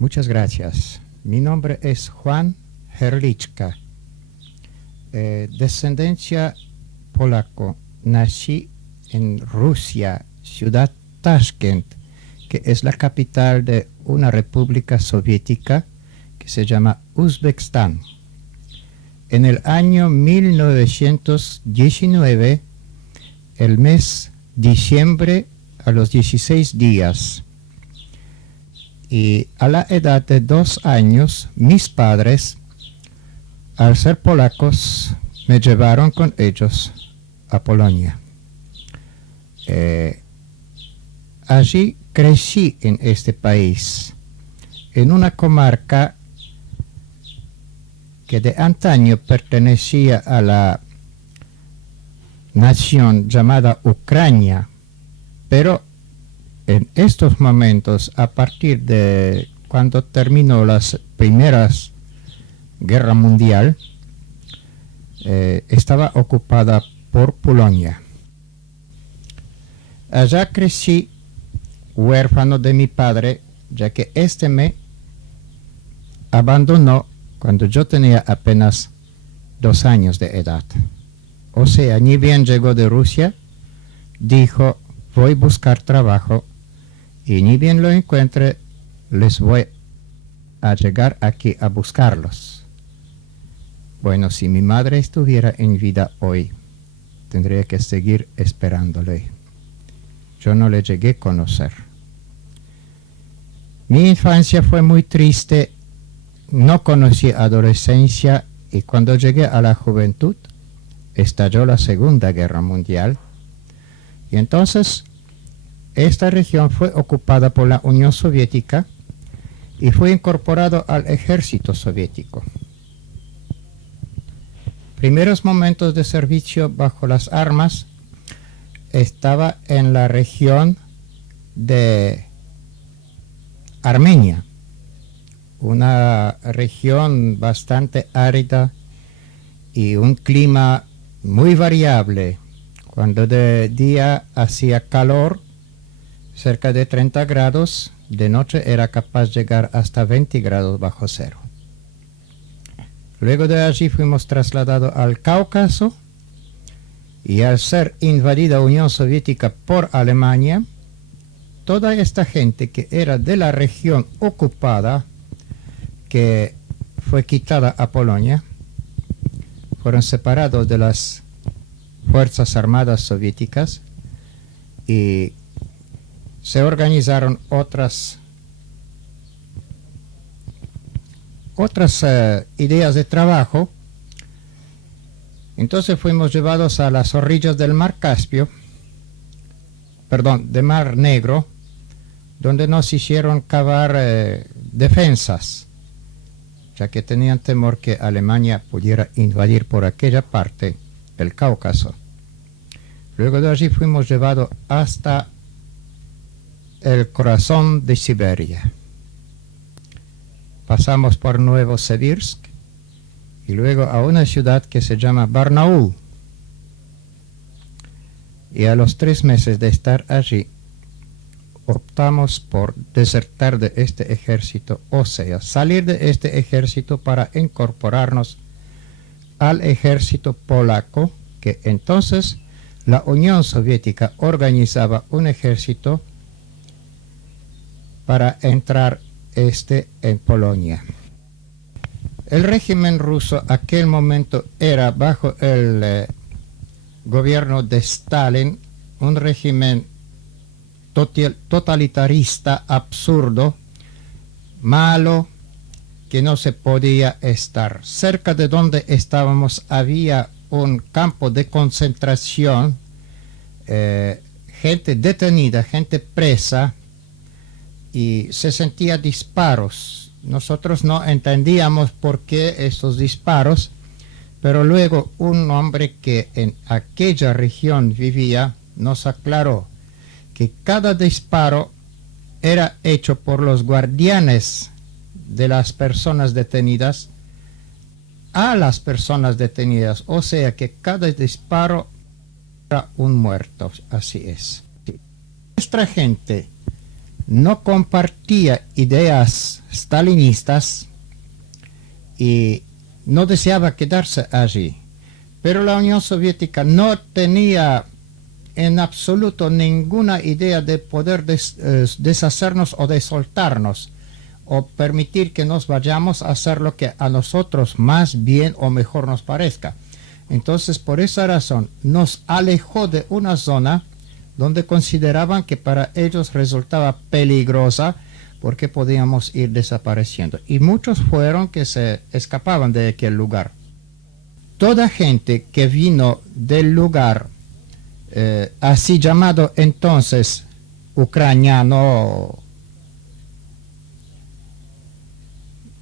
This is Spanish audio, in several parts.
Muchas gracias. Mi nombre es Juan Herlichka, descendencia polaco. Nací en Rusia, ciudad Tashkent, que es la capital de una república soviética que se llama Uzbekistán. En el año 1919, el mes diciembre, a los 16 días, y a la edad de 2 años, mis padres, al ser polacos, me llevaron con ellos a Polonia. Allí crecí en este país, en una comarca que de antaño pertenecía a la nación llamada Ucrania, pero en estos momentos, a partir de cuando terminó las primeras guerra mundial, estaba ocupada por Polonia. Allá crecí huérfano de mi padre, ya que éste me abandonó cuando yo tenía apenas 2 años de edad. O sea, ni bien llegó de Rusia, dijo, voy a buscar trabajo, y ni bien lo encuentre, les voy a llegar aquí a buscarlos. Bueno, si mi madre estuviera en vida hoy, tendría que seguir esperándole. Yo no le llegué a conocer. Mi infancia fue muy triste, no conocí adolescencia, y cuando llegué a la juventud, estalló la Segunda Guerra Mundial, y entonces esta región fue ocupada por la Unión Soviética y fue incorporado al ejército soviético. Primeros momentos de servicio bajo las armas estaba en la región de Armenia, una región bastante árida y un clima muy variable. Cuando de día hacía calor, cerca de 30 grados, de noche era capaz de llegar hasta 20 grados bajo cero. Luego de allí fuimos trasladados al Cáucaso, y al ser invadida Unión Soviética por Alemania, toda esta gente que era de la región ocupada, que fue quitada a Polonia, fueron separados de las Fuerzas Armadas Soviéticas y se organizaron otras ideas de trabajo. Entonces fuimos llevados a las orillas del Mar Caspio, de Mar Negro, donde nos hicieron cavar defensas, ya que tenían temor que Alemania pudiera invadir por aquella parte el Cáucaso. Luego de allí fuimos llevados hasta el corazón de Siberia. Pasamos por Novosibirsk y luego a una ciudad que se llama Barnaul. Y a los 3 meses de estar allí, optamos por desertar de este ejército, o sea, salir de este ejército para incorporarnos al ejército polaco, que entonces la Unión Soviética organizaba un ejército para entrar en Polonia. El régimen ruso aquel momento era bajo el gobierno de Stalin, un régimen totalitarista, absurdo, malo, que no se podía estar. Cerca de donde estábamos había un campo de concentración, gente detenida, gente presa, y se sentía disparos. Nosotros no entendíamos por qué estos disparos, pero luego un hombre que en aquella región vivía nos aclaró que cada disparo era hecho por los guardianes de las personas detenidas a las personas detenidas, o sea que cada disparo era un muerto. Así es. Nuestra gente no compartía ideas stalinistas y no deseaba quedarse allí. Pero la Unión Soviética no tenía en absoluto ninguna idea de poder deshacernos o de soltarnos o permitir que nos vayamos a hacer lo que a nosotros más bien o mejor nos parezca. Entonces, por esa razón, nos alejó de una zona donde consideraban que para ellos resultaba peligrosa porque podíamos ir desapareciendo. Y muchos fueron que se escapaban de aquel lugar. Toda gente que vino del lugar, así llamado entonces ucraniano,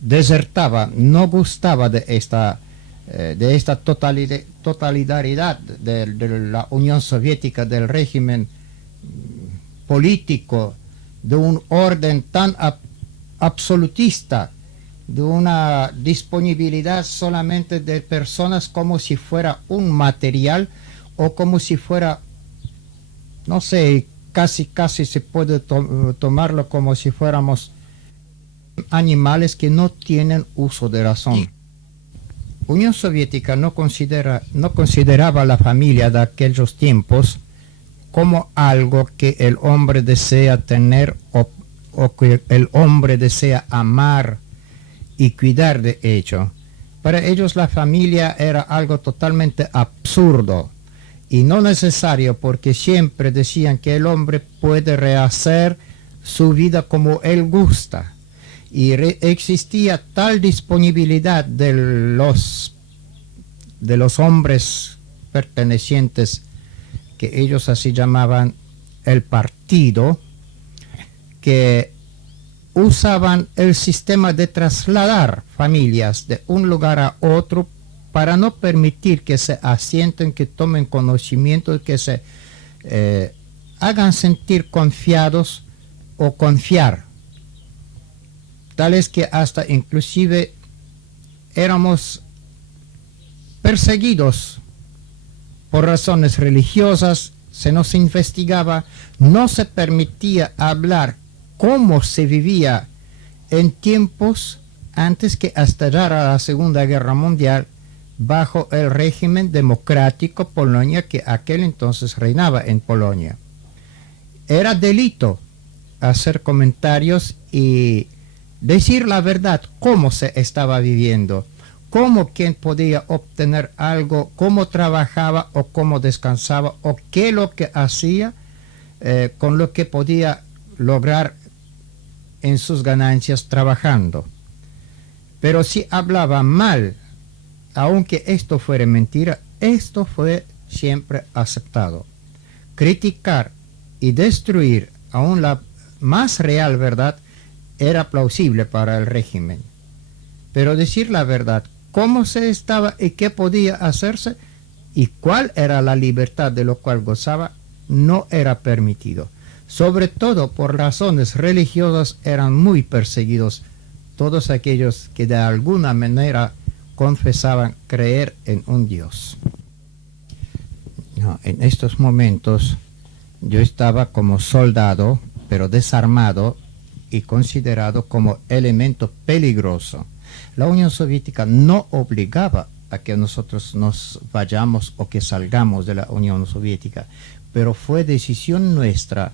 desertaba, no gustaba de esta totalidad de la Unión Soviética, del régimen político, de un orden tan absolutista, de una disponibilidad solamente de personas como si fuera un material o como si fuera, no sé, casi se puede tomarlo como si fuéramos animales que no tienen uso de razón. Unión Soviética no consideraba la familia de aquellos tiempos como algo que el hombre desea tener o que el hombre desea amar y cuidar de ello. Para ellos la familia era algo totalmente absurdo y no necesario, porque siempre decían que el hombre puede rehacer su vida como él gusta. Y existía tal disponibilidad de los hombres pertenecientes, que ellos así llamaban el partido, que usaban el sistema de trasladar familias de un lugar a otro para no permitir que se asienten, que tomen conocimiento, que se hagan sentir confiados o confiar. Tales que hasta inclusive éramos perseguidos por razones religiosas, se nos investigaba, no se permitía hablar cómo se vivía en tiempos antes que estallara la Segunda Guerra Mundial bajo el régimen democrático Polonia que aquel entonces reinaba en Polonia. Era delito hacer comentarios y decir la verdad, cómo se estaba viviendo, cómo quien podía obtener algo, cómo trabajaba o cómo descansaba o qué lo que hacía con lo que podía lograr en sus ganancias trabajando. Pero si hablaba mal, aunque esto fuera mentira, esto fue siempre aceptado. Criticar y destruir aún la más real verdad era plausible para el régimen. Pero decir la verdad, cómo se estaba y qué podía hacerse y cuál era la libertad de lo cual gozaba, no era permitido. Sobre todo por razones religiosas eran muy perseguidos todos aquellos que de alguna manera confesaban creer en un Dios. No, en estos momentos yo estaba como soldado, pero desarmado y considerado como elemento peligroso. La Unión Soviética no obligaba a que nosotros nos vayamos o que salgamos de la Unión Soviética, pero fue decisión nuestra,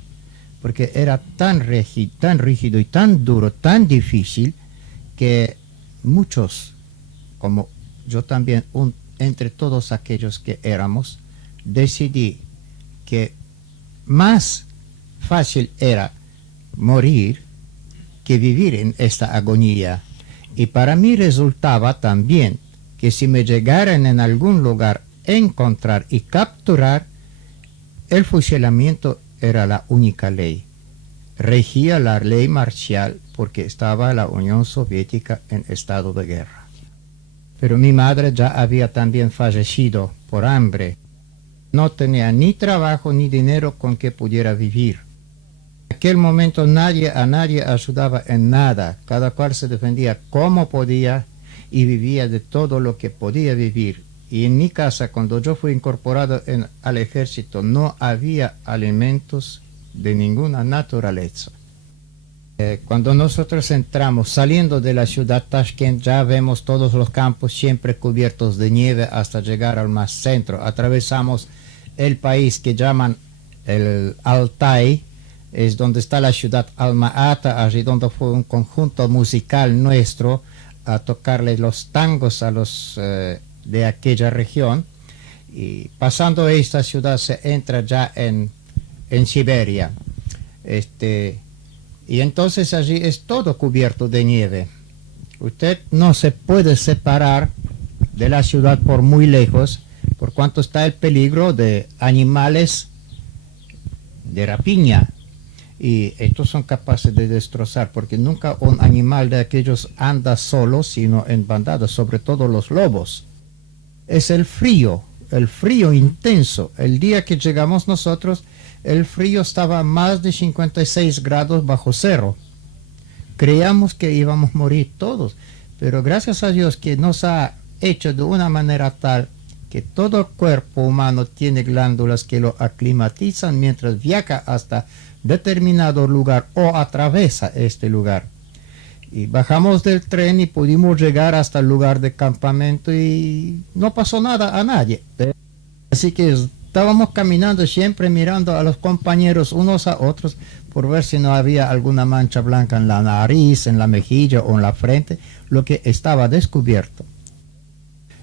porque era tan rígido y tan duro, tan difícil, que muchos, como yo también, entre todos aquellos que éramos, decidí que más fácil era morir que vivir en esta agonía. Y para mí resultaba también que si me llegaran en algún lugar a encontrar y capturar, el fusilamiento era la única ley. Regía la ley marcial porque estaba la Unión Soviética en estado de guerra. Pero mi madre ya había también fallecido por hambre. No tenía ni trabajo ni dinero con que pudiera vivir. En aquel momento nadie ayudaba en nada. Cada cual se defendía como podía y vivía de todo lo que podía vivir. Y en mi casa, cuando yo fui incorporado al ejército, no había alimentos de ninguna naturaleza. Cuando nosotros entramos, saliendo de la ciudad Tashkent, ya vemos todos los campos siempre cubiertos de nieve hasta llegar al más centro. Atravesamos el país que llaman el Altai, es donde está la ciudad Alma-Ata, allí donde fue un conjunto musical nuestro a tocarle los tangos a los de aquella región. Y pasando esta ciudad se entra ya en Siberia. Y entonces allí es todo cubierto de nieve. Usted no se puede separar de la ciudad por muy lejos, por cuanto está el peligro de animales de rapiña. Y estos son capaces de destrozar, porque nunca un animal de aquellos anda solo, sino en bandadas, sobre todo los lobos. Es el frío intenso. El día que llegamos nosotros, el frío estaba a más de 56 grados bajo cero. Creíamos que íbamos a morir todos, pero gracias a Dios que nos ha hecho de una manera tal que todo el cuerpo humano tiene glándulas que lo aclimatizan mientras viaja hasta determinado lugar o atraviesa este lugar. Y bajamos del tren y pudimos llegar hasta el lugar de campamento y no pasó nada a nadie. Así que estábamos caminando siempre mirando a los compañeros unos a otros por ver si no había alguna mancha blanca en la nariz, en la mejilla o en la frente, lo que estaba descubierto.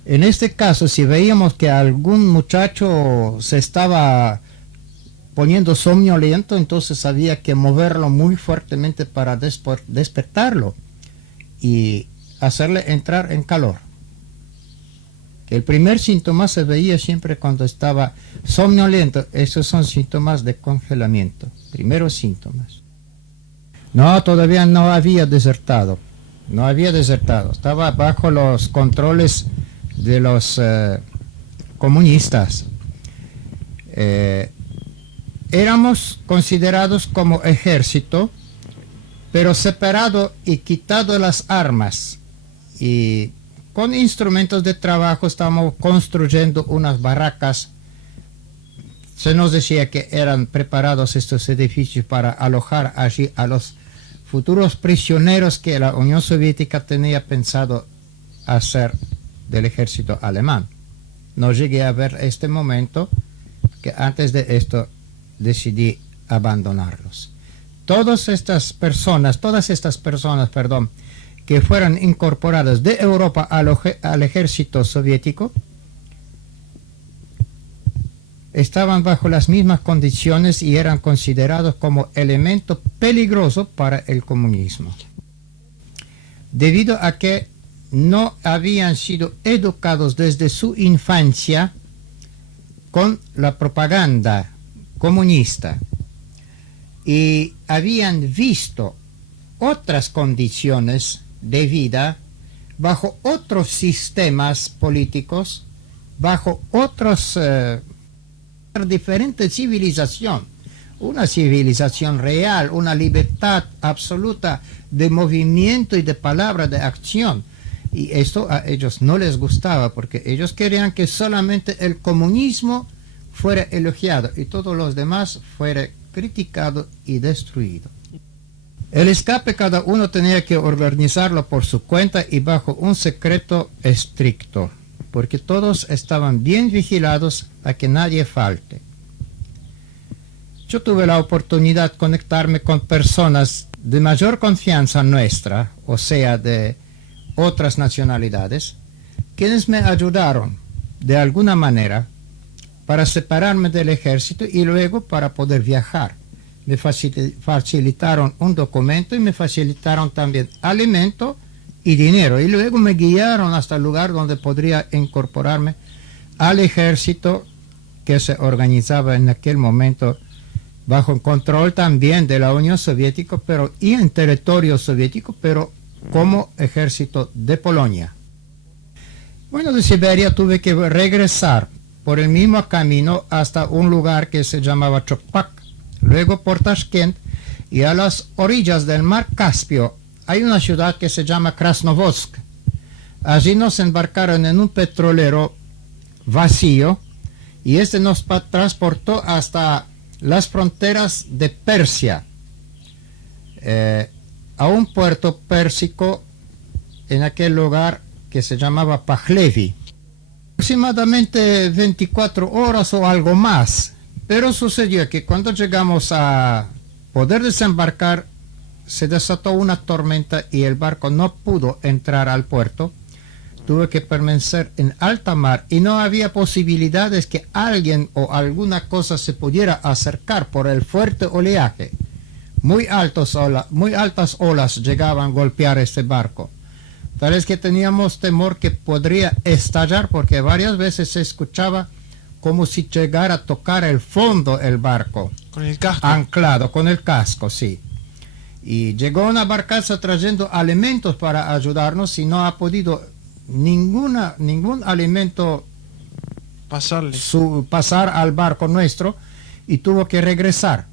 En este caso, si veíamos que algún muchacho se estaba poniendo somnoliento, entonces había que moverlo muy fuertemente para despertarlo y hacerle entrar en calor. El primer síntoma se veía siempre cuando estaba somnoliento. Esos son síntomas de congelamiento. Primeros síntomas. No, todavía no había desertado. No había desertado. Estaba bajo los controles de los comunistas. Éramos considerados como ejército, pero separado y quitado las armas. Y con instrumentos de trabajo estábamos construyendo unas barracas. Se nos decía que eran preparados estos edificios para alojar allí a los futuros prisioneros que la Unión Soviética tenía pensado hacer del ejército alemán. No llegué a ver este momento, que antes de esto decidí abandonarlos. Todas estas personas, que fueron incorporadas de Europa al ejército soviético, estaban bajo las mismas condiciones y eran considerados como elemento peligroso para el comunismo, debido a que no habían sido educados desde su infancia con la propaganda comunista y habían visto otras condiciones de vida bajo otros sistemas políticos, bajo otros diferente civilización, una civilización real, una libertad absoluta de movimiento y de palabra, de acción. Y esto a ellos no les gustaba, porque ellos querían que solamente el comunismo fuera elogiado y todos los demás fuera criticado y destruido. El escape cada uno tenía que organizarlo por su cuenta y bajo un secreto estricto, porque todos estaban bien vigilados a que nadie falte. Yo tuve la oportunidad de conectarme con personas de mayor confianza nuestra, o sea, de otras nacionalidades, quienes me ayudaron de alguna manera para separarme del ejército y luego para poder viajar. Me facilitaron un documento y me facilitaron también alimento y dinero, y luego me guiaron hasta el lugar donde podría incorporarme al ejército que se organizaba en aquel momento bajo el control también de la Unión Soviética, pero y en territorio soviético, pero como ejército de Polonia. Bueno, de Siberia tuve que regresar por el mismo camino hasta un lugar que se llamaba Chokpak, luego por Tashkent, y a las orillas del mar Caspio hay una ciudad que se llama Krasnovodsk. Allí nos embarcaron en un petrolero vacío y este nos transportó hasta las fronteras de Persia. a un puerto pérsico en aquel lugar que se llamaba Pahlevi. Aproximadamente 24 horas o algo más. Pero sucedió que cuando llegamos a poder desembarcar, se desató una tormenta y el barco no pudo entrar al puerto. Tuve que permanecer en alta mar y no había posibilidades que alguien o alguna cosa se pudiera acercar por el fuerte oleaje. Muy altas olas llegaban a golpear este barco. Tal es que teníamos temor que podría estallar porque varias veces se escuchaba como si llegara a tocar el fondo el barco. Con el casco. Anclado, con el casco, sí. Y llegó una barcaza trayendo alimentos para ayudarnos y no ha podido ningún alimento pasar al barco nuestro y tuvo que regresar.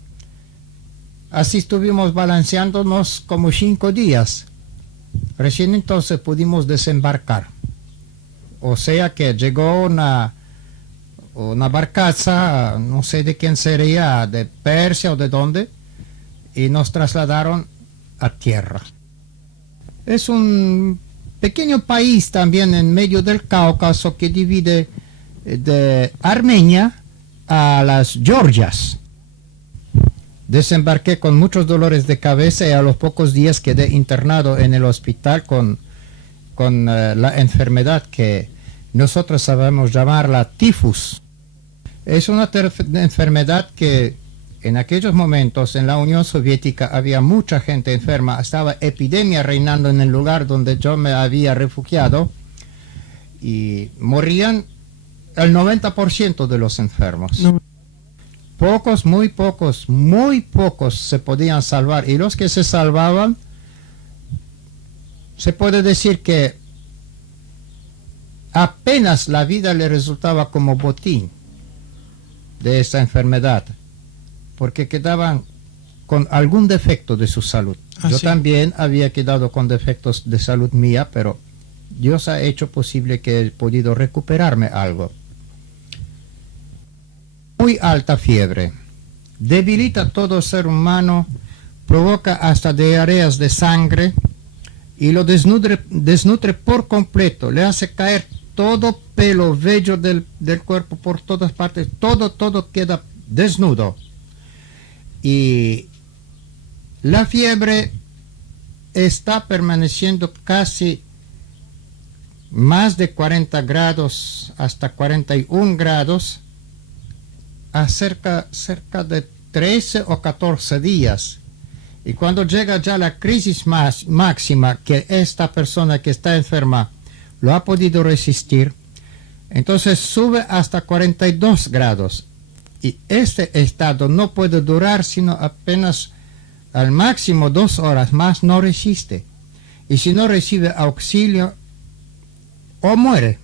Así estuvimos balanceándonos como 5 días. Recién entonces pudimos desembarcar. O sea que llegó una barcaza, no sé de quién sería, de Persia o de dónde, y nos trasladaron a tierra. Es un pequeño país también en medio del Cáucaso que divide de Armenia a las Georgias. Desembarqué con muchos dolores de cabeza y a los pocos días quedé internado en el hospital con la enfermedad que nosotros sabemos llamarla tifus. Es una enfermedad que en aquellos momentos en la Unión Soviética había mucha gente enferma, estaba epidemia reinando en el lugar donde yo me había refugiado y morían el 90% de los enfermos. No. Pocos, muy pocos se podían salvar y los que se salvaban, se puede decir que apenas la vida le resultaba como botín de esa enfermedad, porque quedaban con algún defecto de su salud. Yo también había quedado con defectos de salud mía, pero Dios ha hecho posible que he podido recuperarme algo. Muy alta fiebre, debilita todo ser humano, provoca hasta diarreas de sangre y lo desnutre por completo, le hace caer todo pelo, vello del cuerpo por todas partes, todo queda desnudo. Y la fiebre está permaneciendo casi más de 40 grados, hasta 41 grados, a cerca de 13 o 14 días. Y cuando llega ya la crisis máxima, que esta persona que está enferma lo ha podido resistir, entonces sube hasta 42 grados. Y este estado no puede durar sino apenas al máximo 2 horas más, no resiste. Y si no recibe auxilio, o muere.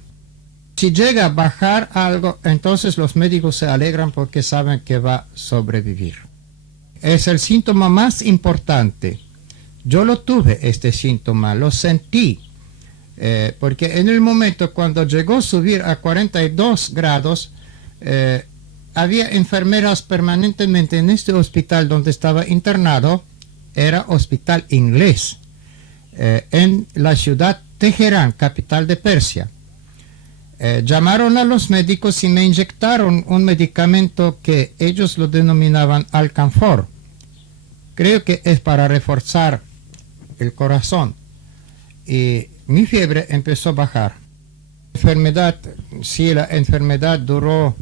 Si llega a bajar algo, entonces los médicos se alegran porque saben que va a sobrevivir. Es el síntoma más importante. Yo lo tuve, este síntoma, lo sentí. Porque en el momento cuando llegó a subir a 42 grados, había enfermeras permanentemente en este hospital donde estaba internado. Era hospital inglés, en la ciudad Teherán, capital de Persia. Llamaron a los médicos y me inyectaron un medicamento que ellos lo denominaban Alcanfor. Creo que es para reforzar el corazón. Y mi fiebre empezó a bajar. La enfermedad duró,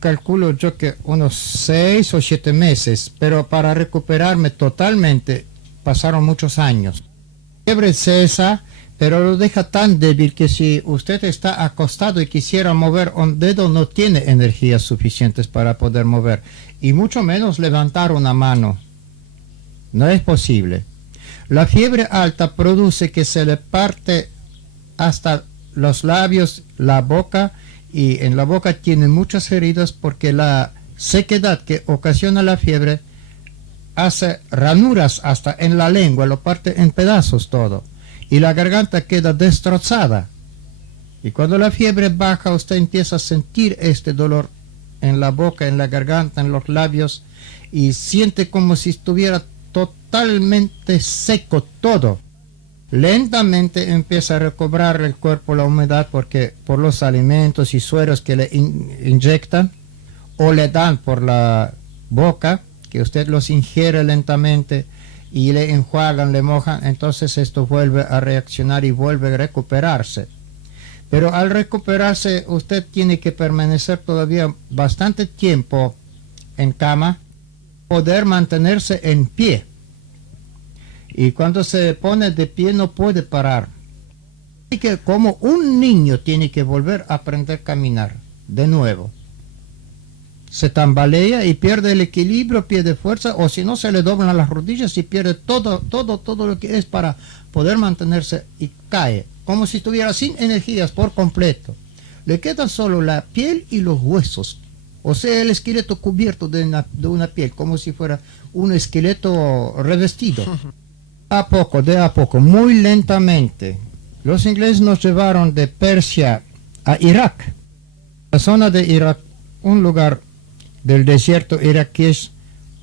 calculo yo que unos 6 o 7 meses, pero para recuperarme totalmente pasaron muchos años. La fiebre cesa, pero lo deja tan débil que si usted está acostado y quisiera mover un dedo, no tiene energías suficientes para poder mover, y mucho menos levantar una mano. No es posible. La fiebre alta produce que se le parte hasta los labios, la boca, y en la boca tiene muchas heridas porque la sequedad que ocasiona la fiebre hace ranuras hasta en la lengua, lo parte en pedazos todo. Y la garganta queda destrozada. Y cuando la fiebre baja, usted empieza a sentir este dolor en la boca, en la garganta, en los labios, y siente como si estuviera totalmente seco todo. Lentamente empieza a recobrar el cuerpo la humedad porque por los alimentos y sueros que le inyectan o le dan por la boca, que usted los ingiere lentamente y le enjuagan, le mojan, entonces esto vuelve a reaccionar y vuelve a recuperarse. Pero al recuperarse usted tiene que permanecer todavía bastante tiempo en cama, poder mantenerse en pie. Y cuando se pone de pie no puede parar. Así que como un niño tiene que volver a aprender a caminar de nuevo. Se tambalea y pierde el equilibrio, pierde fuerza, o si no se le doblan las rodillas y pierde todo lo que es para poder mantenerse y cae, como si estuviera sin energías por completo. Le quedan solo la piel y los huesos, o sea, el esqueleto cubierto de una piel, como si fuera un esqueleto revestido. De a poco, muy lentamente. Los ingleses nos llevaron de Persia a Irak. La zona de Irak, un lugar del desierto iraquí es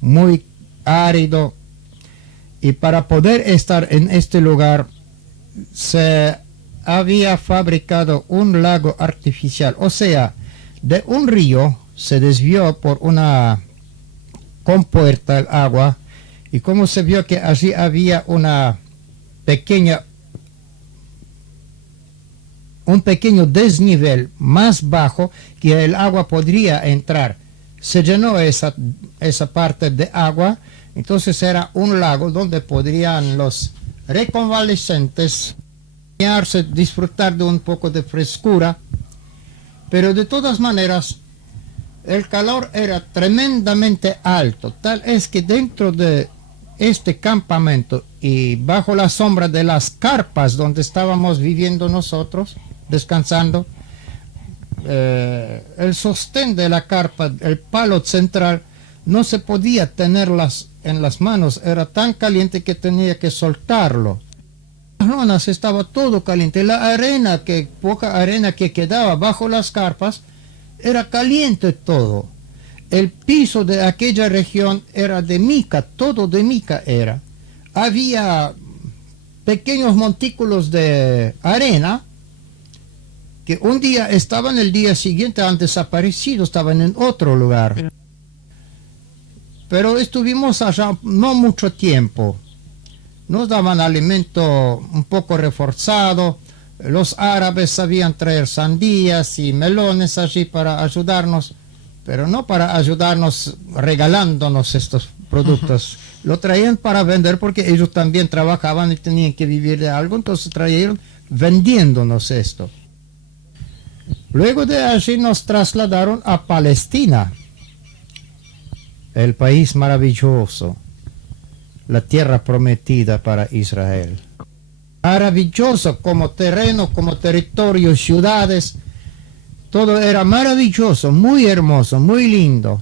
muy árido, y para poder estar en este lugar se había fabricado un lago artificial, o sea, de un río se desvió por una compuerta el agua, y como se vio que allí había un pequeño desnivel más bajo que el agua podría entrar, se llenó esa parte de agua. Entonces era un lago donde podrían los reconvalecientes bañarse, disfrutar de un poco de frescura, pero de todas maneras el calor era tremendamente alto, tal es que dentro de este campamento y bajo la sombra de las carpas donde estábamos viviendo nosotros, descansando, el sostén de la carpa, el palo central, no se podía tenerlas en las manos, era tan caliente que tenía que soltarlo. Las lonas estaba todo caliente, la arena, poca arena que quedaba bajo las carpas, era caliente todo. El piso de aquella región era de mica, todo de mica era. Había pequeños montículos de arena que un día estaban, el día siguiente han desaparecido, estaban en otro lugar. Pero estuvimos allá no mucho tiempo. Nos daban alimento un poco reforzado. Los árabes sabían traer sandías y melones allí para ayudarnos, pero no para ayudarnos regalándonos estos productos. Lo traían para vender porque ellos también trabajaban y tenían que vivir de algo, entonces traían vendiéndonos esto. Luego de allí nos trasladaron a Palestina, el país maravilloso, la tierra prometida para Israel. Maravilloso como terreno, como territorio, ciudades, todo era maravilloso, muy hermoso, muy lindo.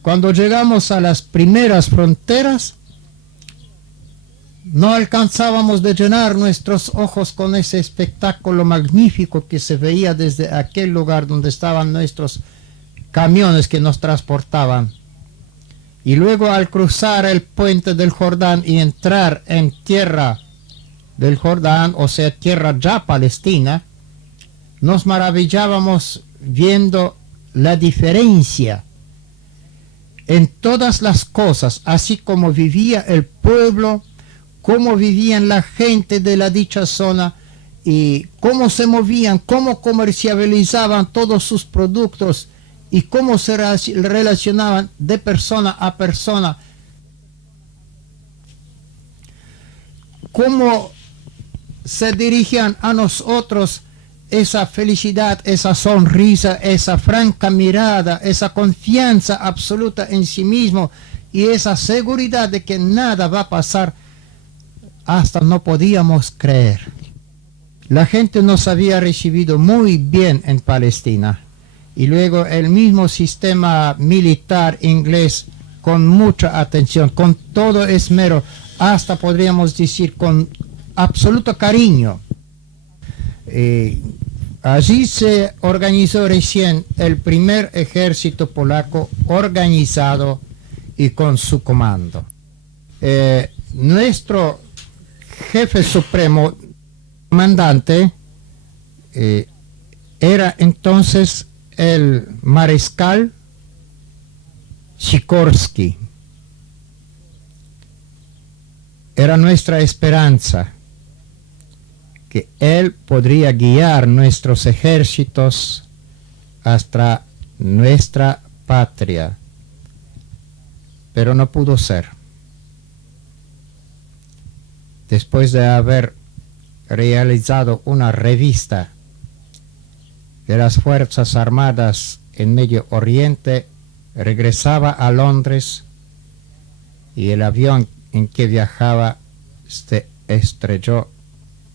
Cuando llegamos a las primeras fronteras, no alcanzábamos de llenar nuestros ojos con ese espectáculo magnífico que se veía desde aquel lugar donde estaban nuestros camiones que nos transportaban. Y luego al cruzar el puente del Jordán y entrar en tierra del Jordán, o sea, tierra ya palestina, nos maravillábamos viendo la diferencia en todas las cosas, así como vivía el pueblo, cómo vivían la gente de la dicha zona y cómo se movían, cómo comercializaban todos sus productos y cómo se relacionaban de persona a persona, cómo se dirigían a nosotros esa felicidad, esa sonrisa, esa franca mirada, esa confianza absoluta en sí mismo y esa seguridad de que nada va a pasar, hasta no podíamos creer. La gente nos había recibido muy bien en Palestina y luego el mismo sistema militar inglés con mucha atención, con todo esmero, hasta podríamos decir con absoluto cariño. Allí se organizó recién el primer ejército polaco organizado y con su comando. Nuestro jefe supremo, comandante, era entonces el mariscal Sikorsky. Era nuestra esperanza que él podría guiar nuestros ejércitos hasta nuestra patria, pero no pudo ser. Después de haber realizado una revista de las Fuerzas Armadas en Medio Oriente, regresaba a Londres y el avión en que viajaba se estrelló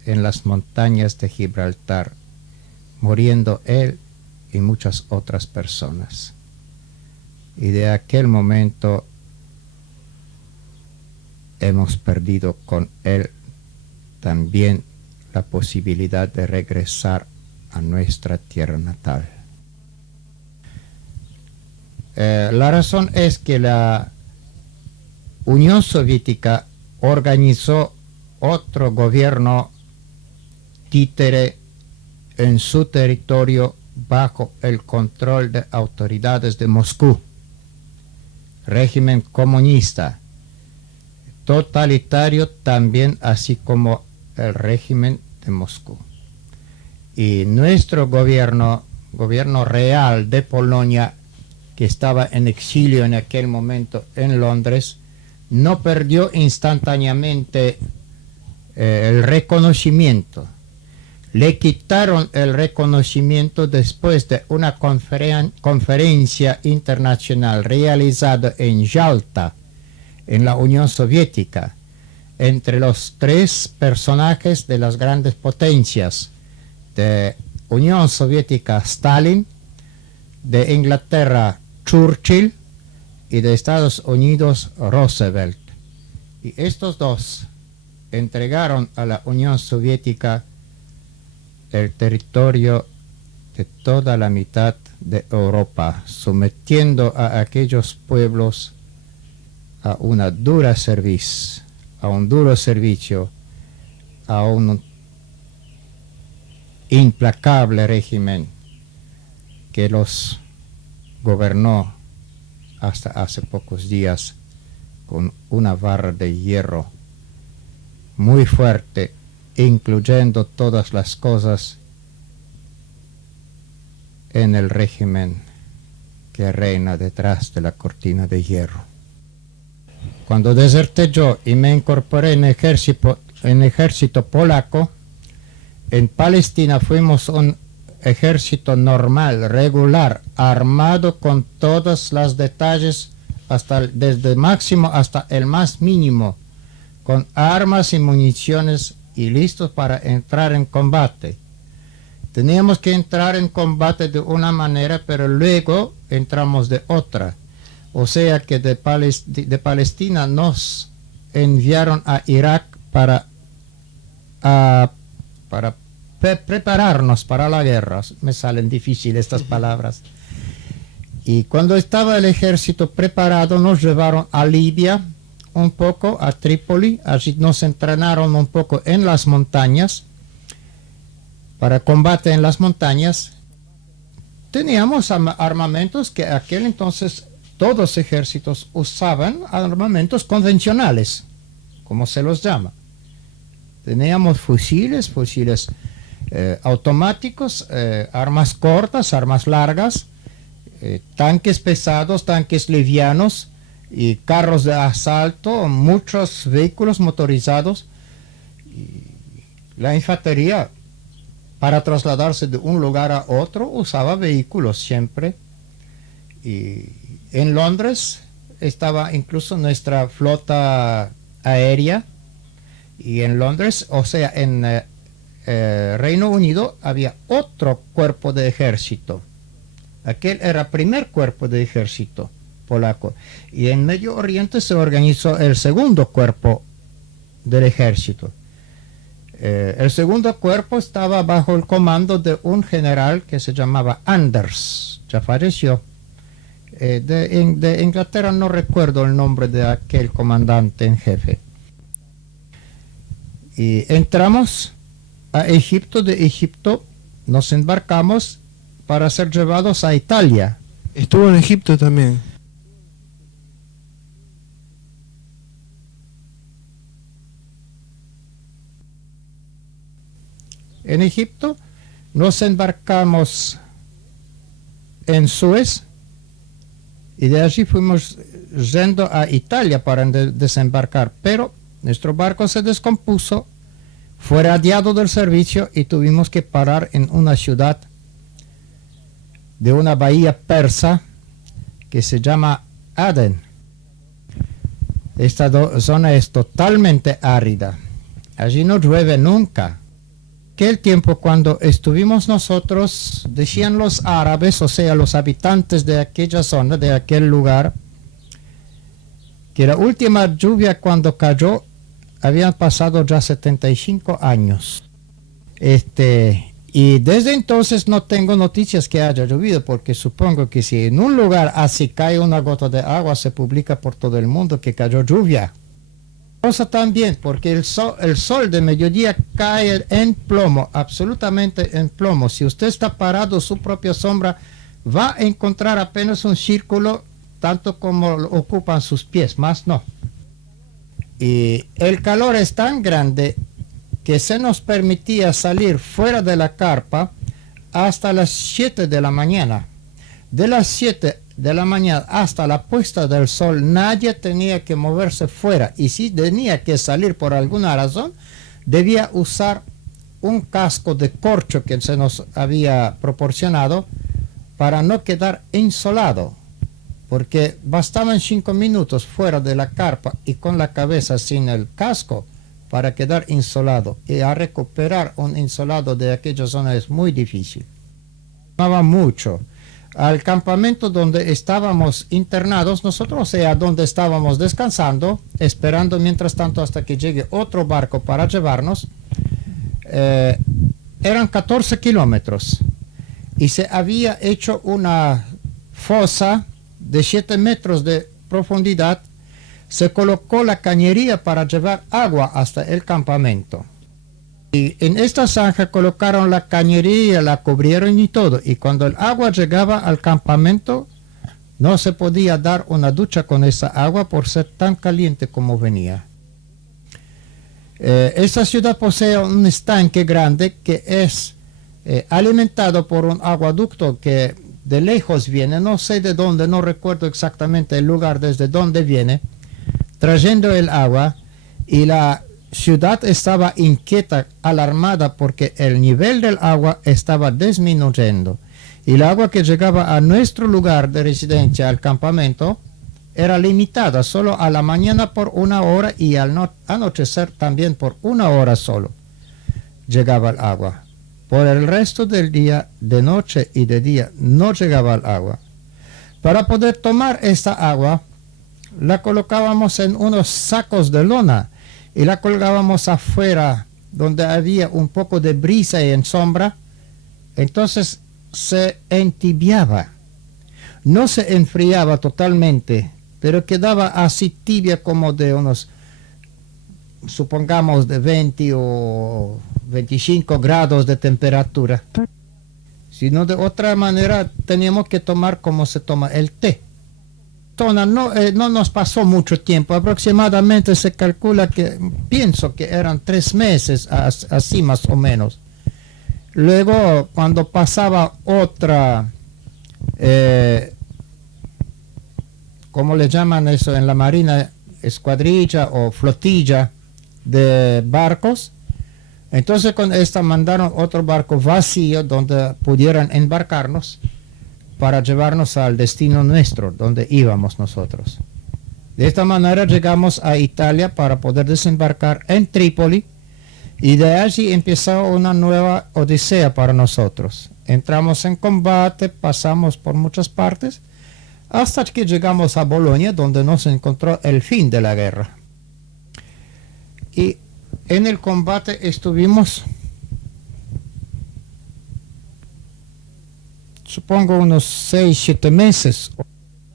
en las montañas de Gibraltar, muriendo él y muchas otras personas. Y de aquel momento hemos perdido con él también la posibilidad de regresar a nuestra tierra natal. La razón es que la Unión Soviética organizó otro gobierno títere en su territorio bajo el control de autoridades de Moscú, régimen comunista, totalitario también, así como el régimen de Moscú. Y nuestro gobierno real de Polonia, que estaba en exilio en aquel momento en Londres, no perdió instantáneamente el reconocimiento. Le quitaron el reconocimiento después de una conferencia internacional realizada en Yalta, en la Unión Soviética, entre los tres personajes de las grandes potencias, de Unión Soviética Stalin, de Inglaterra Churchill y de Estados Unidos Roosevelt. Y estos dos entregaron a la Unión Soviética el territorio de toda la mitad de Europa, sometiendo a aquellos pueblos a un duro servicio, a un implacable régimen que los gobernó hasta hace pocos días con una barra de hierro muy fuerte, incluyendo todas las cosas en el régimen que reina detrás de la cortina de hierro. Cuando deserté yo y me incorporé en ejército polaco, en Palestina fuimos un ejército normal, regular, armado con todos los detalles, desde el máximo hasta el más mínimo, con armas y municiones y listos para entrar en combate. Teníamos que entrar en combate de una manera, pero luego entramos de otra. O sea que de Palestina nos enviaron a Irak para prepararnos para la guerra. Me salen difíciles estas palabras. Y cuando estaba el ejército preparado, nos llevaron a Libia, un poco a Trípoli. Allí nos entrenaron un poco en las montañas, para combate en las montañas. Teníamos armamentos que aquel entonces todos los ejércitos usaban, armamentos convencionales, como se los llama. Teníamos fusiles automáticos, armas cortas, armas largas, tanques pesados, tanques livianos y carros de asalto, muchos vehículos motorizados. Y la infantería, para trasladarse de un lugar a otro, usaba vehículos siempre. Y en Londres estaba incluso nuestra flota aérea. Y en Londres, o sea, en Reino Unido, había otro cuerpo de ejército. Aquel era el primer cuerpo de ejército polaco. Y en Medio Oriente se organizó el segundo cuerpo del ejército. El segundo cuerpo estaba bajo el comando de un general que se llamaba Anders, ya falleció. de Inglaterra no recuerdo el nombre de aquel comandante en jefe. Y entramos a Egipto, de Egipto nos embarcamos para ser llevados a Italia. Estuvo en Egipto también. En Egipto nos embarcamos en Suez y de allí fuimos yendo a Italia para desembarcar, pero nuestro barco se descompuso, fue radiado del servicio y tuvimos que parar en una ciudad de una bahía persa que se llama Aden. Esta zona es totalmente árida, allí no llueve nunca. Aquel tiempo cuando estuvimos nosotros, decían los árabes, o sea, los habitantes de aquella zona, de aquel lugar, que la última lluvia cuando cayó habían pasado ya 75 años. Y desde entonces no tengo noticias que haya llovido, porque supongo que si en un lugar así cae una gota de agua, se publica por todo el mundo que cayó lluvia. Cosa también, porque el sol de mediodía cae en plomo, absolutamente en plomo. Si usted está parado, su propia sombra va a encontrar apenas un círculo, tanto como lo ocupan sus pies, más no. Y el calor es tan grande que se nos permitía salir fuera de la carpa hasta las 7 de la mañana. De las 7 de la mañana hasta la puesta del sol, nadie tenía que moverse fuera, y si tenía que salir por alguna razón, debía usar un casco de corcho que se nos había proporcionado para no quedar insolado, porque bastaban 5 minutos fuera de la carpa y con la cabeza sin el casco para quedar insolado, y a recuperar un insolado de aquella zona es muy difícil. Amaba mucho al campamento donde estábamos internados nosotros, o sea, donde estábamos descansando, esperando mientras tanto hasta que llegue otro barco para llevarnos. Eran 14 kilómetros y se había hecho una fosa de 7 metros de profundidad. Se colocó la cañería para llevar agua hasta el campamento. Y en esta zanja colocaron la cañería, la cubrieron y todo. Y cuando el agua llegaba al campamento, no se podía dar una ducha con esa agua por ser tan caliente como venía. Esta ciudad posee un estanque grande que es alimentado por un acueducto que de lejos viene, no sé de dónde, no recuerdo exactamente el lugar desde donde viene, trayendo el agua, y la ciudad estaba inquieta, alarmada, porque el nivel del agua estaba disminuyendo y el agua que llegaba a nuestro lugar de residencia, al campamento, era limitada solo a la mañana por 1 hora y al anochecer también por 1 hora solo llegaba el agua. Por el resto del día, de noche y de día, no llegaba el agua. Para poder tomar esta agua, la colocábamos en unos sacos de lona y la colgábamos afuera donde había un poco de brisa y en sombra. Entonces se entibiaba, no se enfriaba totalmente, pero quedaba así tibia, como de unos, supongamos, de 20 o 25 grados de temperatura. Si no, de otra manera teníamos que tomar como se toma el té. No nos pasó mucho tiempo, aproximadamente se calcula que, pienso que eran 3 meses, así más o menos. Luego, cuando pasaba otra, ¿cómo le llaman eso en la marina? Escuadrilla o flotilla de barcos. Entonces con esta mandaron otro barco vacío donde pudieran embarcarnos para llevarnos al destino nuestro, donde íbamos nosotros. De esta manera llegamos a Italia para poder desembarcar en Trípoli, y de allí empezó una nueva odisea para nosotros. Entramos en combate, pasamos por muchas partes, hasta que llegamos a Bolonia, donde nos encontró el fin de la guerra. Y en el combate estuvimos, supongo, unos 6-7 meses.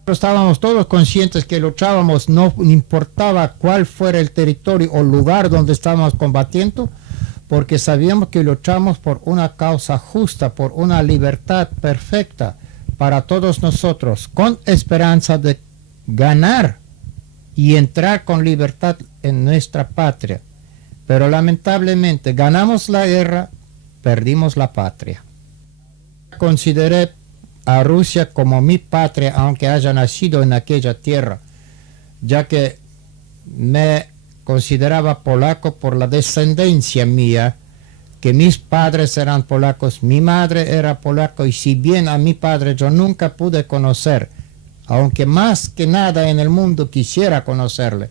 Estábamos todos conscientes que luchábamos, no importaba cuál fuera el territorio o lugar donde estábamos combatiendo, porque sabíamos que luchamos por una causa justa, por una libertad perfecta para todos nosotros, con esperanza de ganar y entrar con libertad en nuestra patria. Pero lamentablemente ganamos la guerra, perdimos la patria. Consideré a Rusia como mi patria, aunque haya nacido en aquella tierra, ya que me consideraba polaco por la descendencia mía, que mis padres eran polacos, mi madre era polaco, y si bien a mi padre yo nunca pude conocer, aunque más que nada en el mundo quisiera conocerle,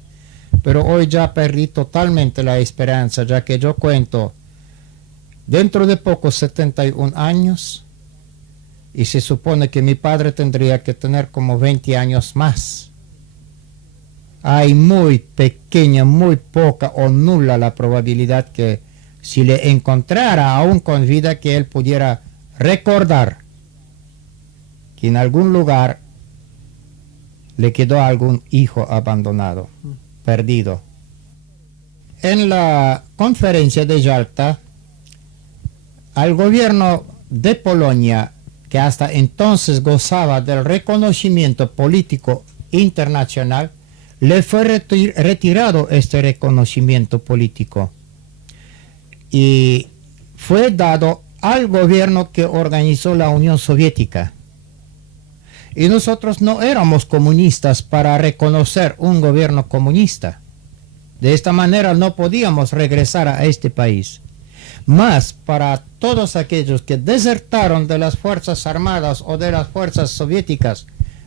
pero hoy ya perdí totalmente la esperanza, ya que yo cuento dentro de poco 71 años, y se supone que mi padre tendría que tener como 20 años más. Hay muy pequeña, muy poca o nula la probabilidad que si le encontrara aún con vida, que él pudiera recordar que en algún lugar le quedó algún hijo abandonado, perdido. En la conferencia de Yalta, al gobierno de Polonia, que hasta entonces gozaba del reconocimiento político internacional, le fue retirado este reconocimiento político y fue dado al gobierno que organizó la Unión Soviética. Y nosotros no éramos comunistas para reconocer un gobierno comunista. De esta manera no podíamos regresar a este país. Mas para todos aquellos que desertaron de las Fuerzas Armadas o de las Fuerzas Soviéticas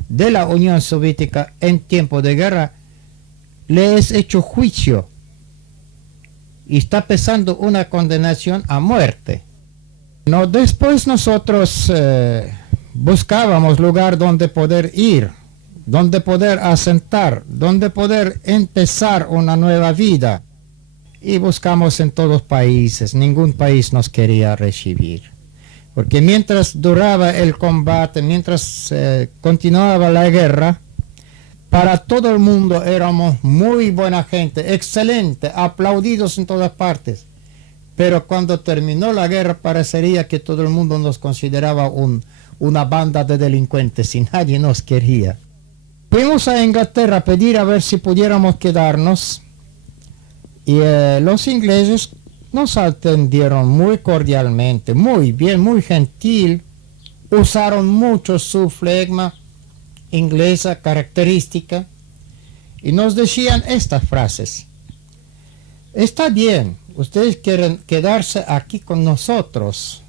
de la Unión Soviética en tiempo de guerra, les he hecho juicio y está pesando una condenación a muerte. No, después nosotros buscábamos lugar donde poder ir, donde poder asentar, donde poder empezar una nueva vida. Y buscamos en todos países, ningún país nos quería recibir. Porque mientras duraba el combate, mientras continuaba la guerra, para todo el mundo éramos muy buena gente, excelente, aplaudidos en todas partes. Pero cuando terminó la guerra parecería que todo el mundo nos consideraba una banda de delincuentes y nadie nos quería. Fuimos a Inglaterra a pedir a ver si pudiéramos quedarnos. Y los ingleses nos atendieron muy cordialmente, muy bien, muy gentil. Usaron mucho su flegma inglesa característica y nos decían estas frases: está bien, ustedes quieren quedarse aquí con nosotros,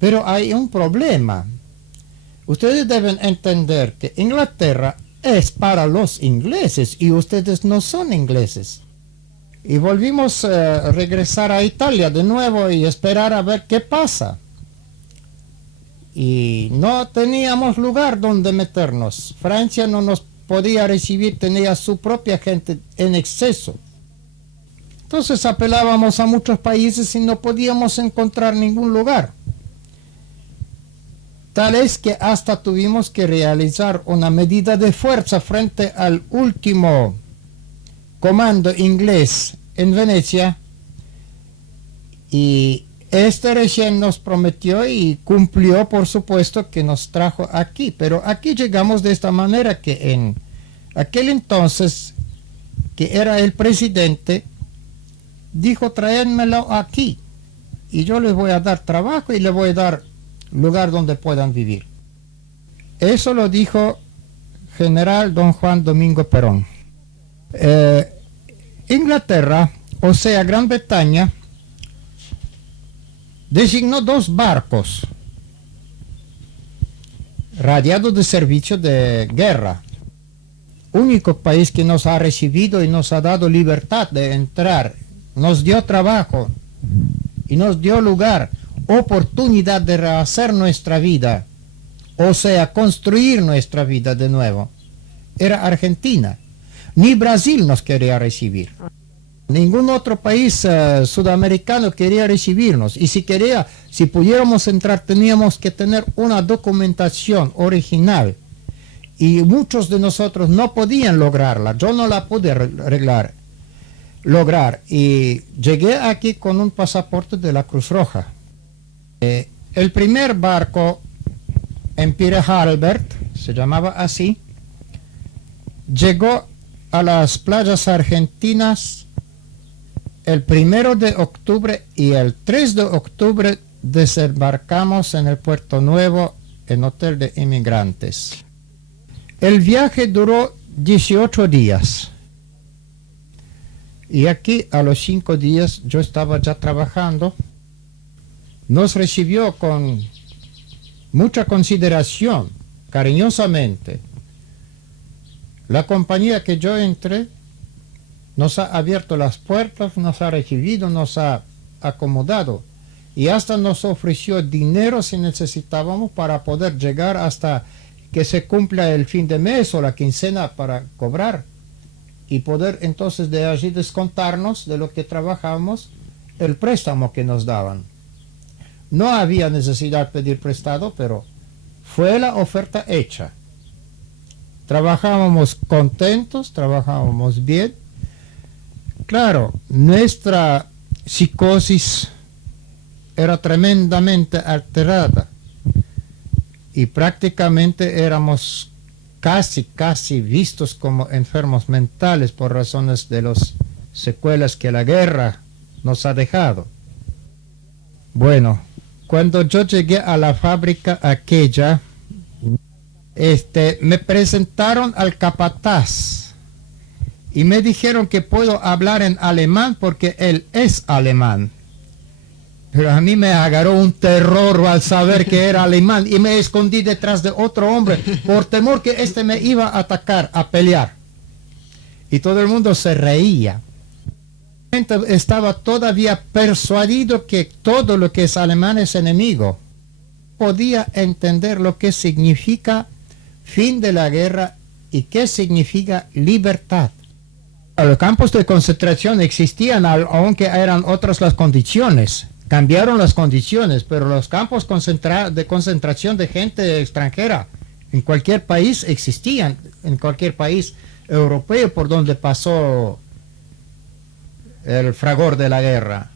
pero hay un problema. Ustedes deben entender que Inglaterra es para los ingleses y ustedes no son ingleses. Y volvimos a regresar a Italia de nuevo y esperar a ver qué pasa. Y no teníamos lugar donde meternos. Francia no nos podía recibir, tenía su propia gente en exceso. Entonces apelábamos a muchos países y no podíamos encontrar ningún lugar. Tal es que hasta tuvimos que realizar una medida de fuerza frente al último comando inglés en Venecia, y este recién nos prometió y cumplió, por supuesto, que nos trajo aquí. Pero aquí llegamos de esta manera, que en aquel entonces, que era el presidente, dijo: traédmelo aquí y yo les voy a dar trabajo y les voy a dar lugar donde puedan vivir. Eso lo dijo general don Juan Domingo Perón. Inglaterra, o sea Gran Bretaña, designó 2 barcos radiados de servicio de guerra. Único país que nos ha recibido y nos ha dado libertad de entrar, nos dio trabajo y nos dio lugar, oportunidad de rehacer nuestra vida, o sea, construir nuestra vida de nuevo. Era Argentina. Ni Brasil nos quería recibir. Ningún otro país sudamericano quería recibirnos. Y si pudiéramos entrar, teníamos que tener una documentación original. y muchos de nosotros no podían lograrla. Yo no la pude lograr y llegué aquí con un pasaporte de la Cruz Roja. El primer barco en Pierre Albert, se llamaba así, llegó a las playas argentinas el 1 de octubre y el 3 de octubre desembarcamos en el Puerto Nuevo en Hotel de Inmigrantes. El viaje duró 18 días. Y aquí a los 5 días yo estaba ya trabajando. Nos recibió con mucha consideración, cariñosamente. La compañía que yo entré nos ha abierto las puertas, nos ha recibido, nos ha acomodado y hasta nos ofreció dinero si necesitábamos para poder llegar hasta que se cumpla el fin de mes o la quincena para cobrar y poder entonces de allí descontarnos de lo que trabajamos el préstamo que nos daban. No había necesidad de pedir prestado, pero fue la oferta hecha. Trabajábamos contentos, trabajábamos bien. Claro, nuestra psicosis era tremendamente alterada y prácticamente éramos casi vistos como enfermos mentales por razones de las secuelas que la guerra nos ha dejado. Bueno, cuando yo llegué a la fábrica aquella, me presentaron al capataz y me dijeron que puedo hablar en alemán porque él es alemán. Pero a mí me agarró un terror al saber que era alemán y me escondí detrás de otro hombre por temor que me iba a atacar, a pelear. Y todo el mundo se reía. Estaba todavía persuadido que todo lo que es alemán es enemigo. Podía entender lo que significa fin de la guerra y qué significa libertad. Los campos de concentración existían, aunque eran otras las condiciones. Cambiaron las condiciones, pero los campos de concentración de gente extranjera en cualquier país existían, en cualquier país europeo por donde pasó el fragor de la guerra.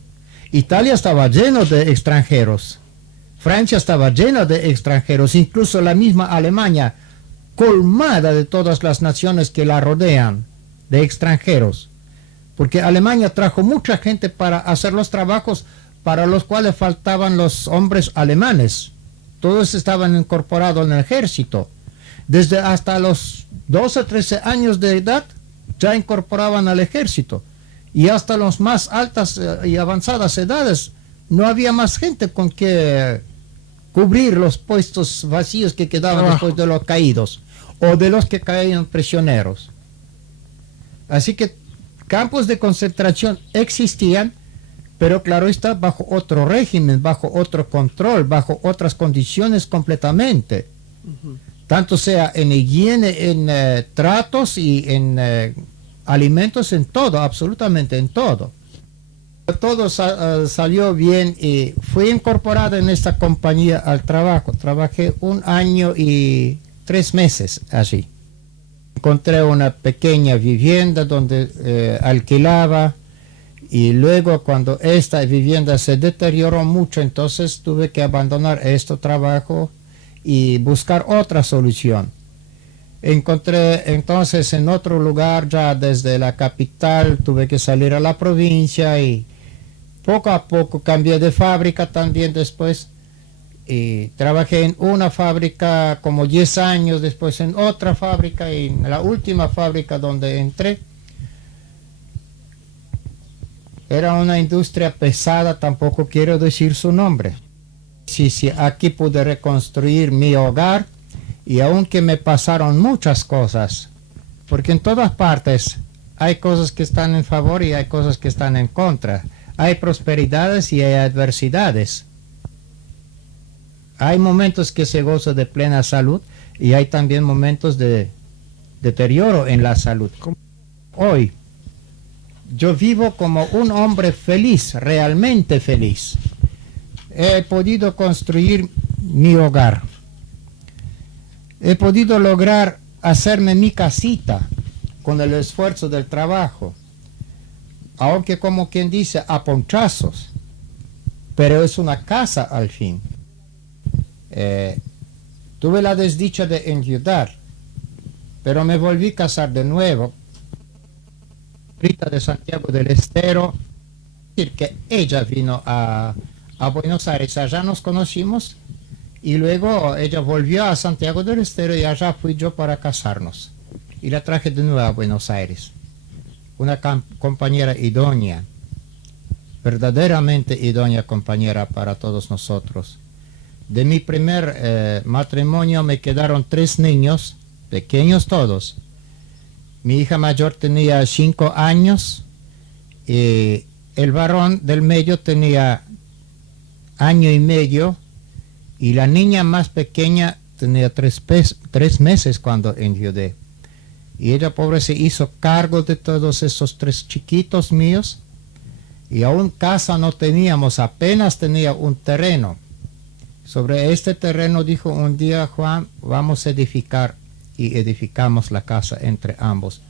Italia estaba lleno de extranjeros, Francia estaba llena de extranjeros, incluso la misma Alemania, colmada de todas las naciones que la rodean, de extranjeros, porque Alemania trajo mucha gente para hacer los trabajos para los cuales faltaban los hombres alemanes. Todos estaban incorporados en el ejército. Desde hasta los 12, 13 años de edad ya incorporaban al ejército. Y hasta las más altas y avanzadas edades no había más gente con que cubrir los puestos vacíos que quedaban después de los caídos o de los que caían prisioneros. Así que campos de concentración existían, pero claro está, bajo otro régimen, bajo otro control, bajo otras condiciones completamente. Tanto sea en higiene, en tratos y en alimentos, en todo, absolutamente en todo. Todo salió bien y fui incorporado en esta compañía al trabajo. Trabajé 1 año y 3 meses allí. Encontré una pequeña vivienda donde alquilaba. Y luego cuando esta vivienda se deterioró mucho, entonces tuve que abandonar este trabajo y buscar otra solución. Encontré entonces en otro lugar, ya desde la capital, tuve que salir a la provincia y poco a poco cambié de fábrica también después. Y trabajé en una fábrica como 10 años, después en otra fábrica y en la última fábrica donde entré. Era una industria pesada, tampoco quiero decir su nombre. Sí, aquí pude reconstruir mi hogar y aunque me pasaron muchas cosas, porque en todas partes hay cosas que están en favor y hay cosas que están en contra. Hay prosperidades y hay adversidades. Hay momentos que se goza de plena salud y hay también momentos de deterioro en la salud. Hoy yo vivo como un hombre feliz, realmente feliz. He podido construir mi hogar. He podido lograr hacerme mi casita con el esfuerzo del trabajo, aunque como quien dice a ponchazos, pero es una casa al fin. Tuve la desdicha de enviudar, pero me volví a casar de nuevo. Rita de Santiago del Estero, decir que ella vino a Buenos Aires, allá nos conocimos y luego ella volvió a Santiago del Estero y allá fui yo para casarnos y la traje de nuevo a Buenos Aires. Una compañera idónea, verdaderamente idónea compañera para todos nosotros. De mi primer matrimonio me quedaron 3 niños, pequeños todos. Mi hija mayor tenía 5 años y el varón del medio tenía 1 año y medio y la niña más pequeña tenía 3 meses cuando enviudé. Y ella, pobre, se hizo cargo de todos esos 3 chiquitos míos y aún casa no teníamos, apenas tenía un terreno. Sobre este terreno dijo un día Juan, vamos a edificar, y edificamos la casa entre ambos.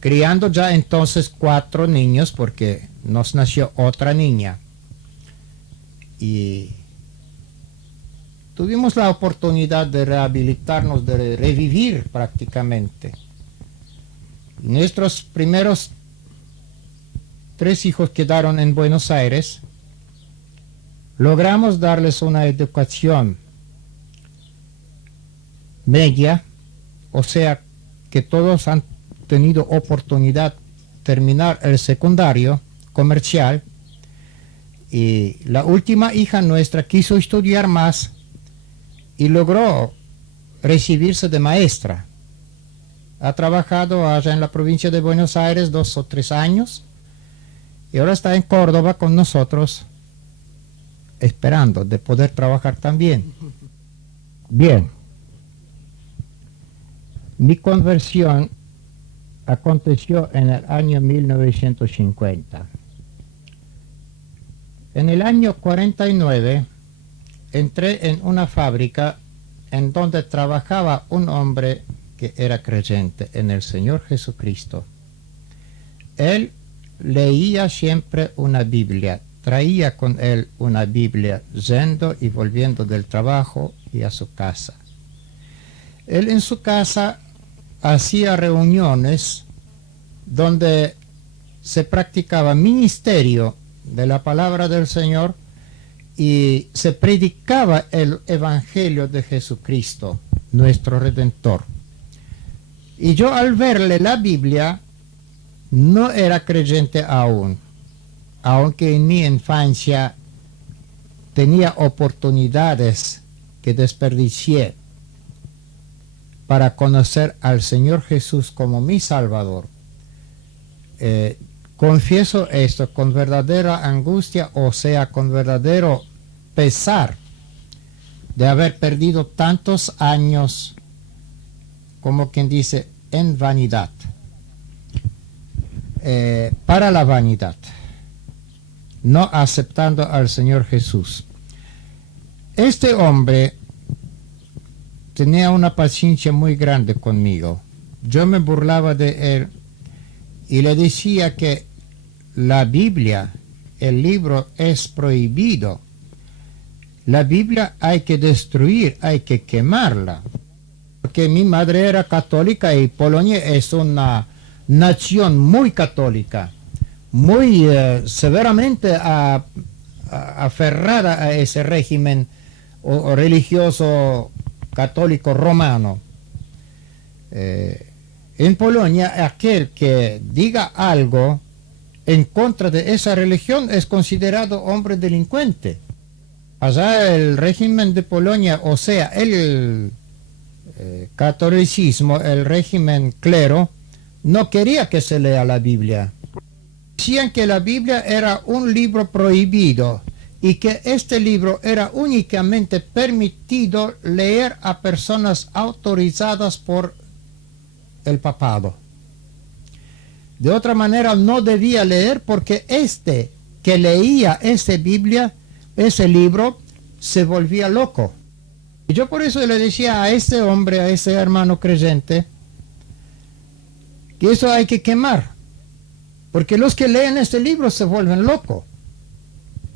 Criando ya entonces 4 niños porque nos nació otra niña. Y tuvimos la oportunidad de rehabilitarnos, de revivir prácticamente. Nuestros primeros 3 hijos quedaron en Buenos Aires. Logramos darles una educación media, o sea que todos han tenido oportunidad de terminar el secundario comercial, y la última hija nuestra quiso estudiar más y logró recibirse de maestra. Ha trabajado allá en la provincia de Buenos Aires 2 o 3 años y ahora está en Córdoba con nosotros esperando de poder trabajar también. Bien, mi conversión aconteció en el año 1950. En el año 49 entré en una fábrica en donde trabajaba un hombre que era creyente en el Señor Jesucristo. Él leía siempre una Biblia, traía con él una Biblia yendo y volviendo del trabajo y a su casa. Él en su casa hacía reuniones donde se practicaba ministerio de la palabra del Señor y se predicaba el Evangelio de Jesucristo, nuestro Redentor. Y yo al verle la Biblia no era creyente aún, aunque en mi infancia tenía oportunidades que desperdicié para conocer al Señor Jesús como mi Salvador. Confieso esto con verdadera angustia, o sea, con verdadero pesar de haber perdido tantos años, como quien dice, en vanidad, para la vanidad, no aceptando al Señor Jesús. Este hombre tenía una paciencia muy grande conmigo. Yo me burlaba de él y le decía que la Biblia, el libro, es prohibido. La Biblia hay que destruir, hay que quemarla. Porque mi madre era católica y Polonia es una nación muy católica, muy severamente aferrada a ese régimen o religioso católico romano. En Polonia, aquel que diga algo en contra de esa religión es considerado hombre delincuente. Allá el régimen de Polonia, o sea, el catolicismo, el régimen clero, no quería que se lea la Biblia. Decían que la Biblia era un libro prohibido y que este libro era únicamente permitido leer a personas autorizadas por el papado. De otra manera no debía leer, porque este que leía esa Biblia, ese libro, se volvía loco. Y yo por eso le decía a ese hombre, a ese hermano creyente, que eso hay que quemar, porque los que leen este libro se vuelven locos,